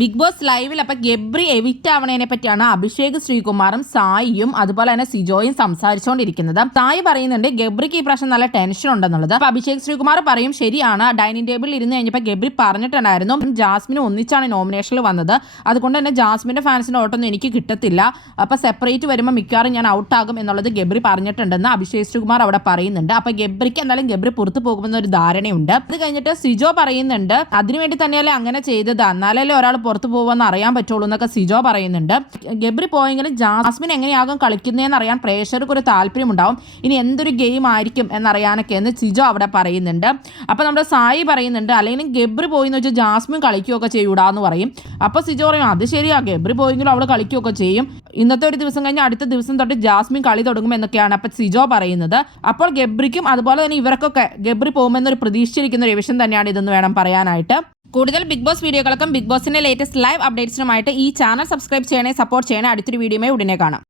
Big boss ലൈവിൽ അപ്പൊ Gabri evict ആവണതിനെ പറ്റിയാണ് അഭിഷേക് ശ്രീകുമാറും സായിയും അതുപോലെ തന്നെ സിജോയും സംസാരിച്ചുകൊണ്ടിരിക്കുന്നത്. സായി പറയുന്നുണ്ട് ഗബ്രിക്ക് ഈ പ്രാവശ്യം നല്ല ടെൻഷൻ ഉണ്ടെന്നുള്ളത്. അപ്പൊ അഭിഷേക് ശ്രീകുമാർ പറയും ശരിയാണ്, ഡൈനിങ് ടേബിളിൽ ഇരുന്ന് കഴിഞ്ഞപ്പോൾ ഗബ്രി പറഞ്ഞിട്ടുണ്ടായിരുന്നു ജാസ്മിന് ഒന്നിച്ചാണ് നോമിനേഷനിൽ വന്നത്, അതുകൊണ്ട് തന്നെ ജാസ്മിന്റെ ഫാൻസിന്റെ ഓട്ടൊന്നും എനിക്ക് കിട്ടത്തില്ല, അപ്പൊ സെപ്പറേറ്റ് വരുമ്പോൾ മിക്കവാറും ഞാൻ ഔട്ടാകും എന്നുള്ളത് ഗബ്രി പറഞ്ഞിട്ടുണ്ടെന്ന് അഭിഷേക് ശ്രീകുമാർ അവിടെ പറയുന്നുണ്ട്. അപ്പൊ ഗബ്രിക്ക് എന്തായാലും ഗബ്രി പുറത്തു പോകുമെന്ന ഒരു ധാരണയുണ്ട്. അത് കഴിഞ്ഞിട്ട് സിജോ പറയുന്നുണ്ട് അതിനുവേണ്ടി തന്നെയല്ലേ അങ്ങനെ ചെയ്തത്, എന്നാലല്ലേ ഒരാൾ പുറത്തു പോകുമെന്ന് അറിയാൻ പറ്റുള്ളൂ എന്നൊക്കെ സിജോ പറയുന്നുണ്ട്. ഗബ്രി പോയെങ്കിലും ജാസ്മിൻ എങ്ങനെയാകും കളിക്കുന്നതെന്ന് അറിയാൻ പ്രേക്ഷകർക്ക് ഒരു താല്പര്യം ഉണ്ടാവും, ഇനി എന്തൊരു ഗെയിം ആയിരിക്കും എന്നറിയാനൊക്കെ എന്ന് സിജോ അവിടെ പറയുന്നുണ്ട്. അപ്പൊ നമ്മുടെ സായി പറയുന്നുണ്ട് അല്ലെങ്കിൽ ഗബ്രി പോയി എന്ന് വെച്ചാൽ ജാസ്മിൻ കളിക്കുകയൊക്കെ ചെയ്യൂടാന്ന് പറയും. അപ്പൊ സിജോ പറയും അത് ശരിയാ, ഗബ്രി പോയെങ്കിലും അവള് കളിക്കുകയൊക്കെ ചെയ്യും, ഇന്നത്തെ ഒരു ദിവസം കഴിഞ്ഞ് അടുത്ത ദിവസം തൊട്ട് ജാസ്മിൻ കളി തുടങ്ങും എന്നൊക്കെയാണ് അപ്പൊ സിജോ പറയുന്നത്. അപ്പോൾ ഗബ്രിക്കും അതുപോലെ തന്നെ ഇവർക്കൊക്കെ ഗബ്രി പോകുമെന്നൊരു പ്രതീക്ഷിച്ചിരിക്കുന്ന ഒരു വിഷയം തന്നെയാണ് ഇതെന്ന് വേണം പറയാനായിട്ട്. കൂടുതൽ ബിഗ് ബോസ് വീഡിയോകൾക്കും ബിഗ് ബോസിന്റെ ലേറ്റസ്റ്റ് ലൈവ് അപ്ഡേറ്റ്സിനുമായിട്ട് ഈ ചാനൽ സബ്സ്ക്രൈബ് ചെയ്യണേ, സപ്പോർട്ട് ചെയ്യണേ. അടുത്തൊരു വീഡിയോയുമായി ഉടനെ കാണാം.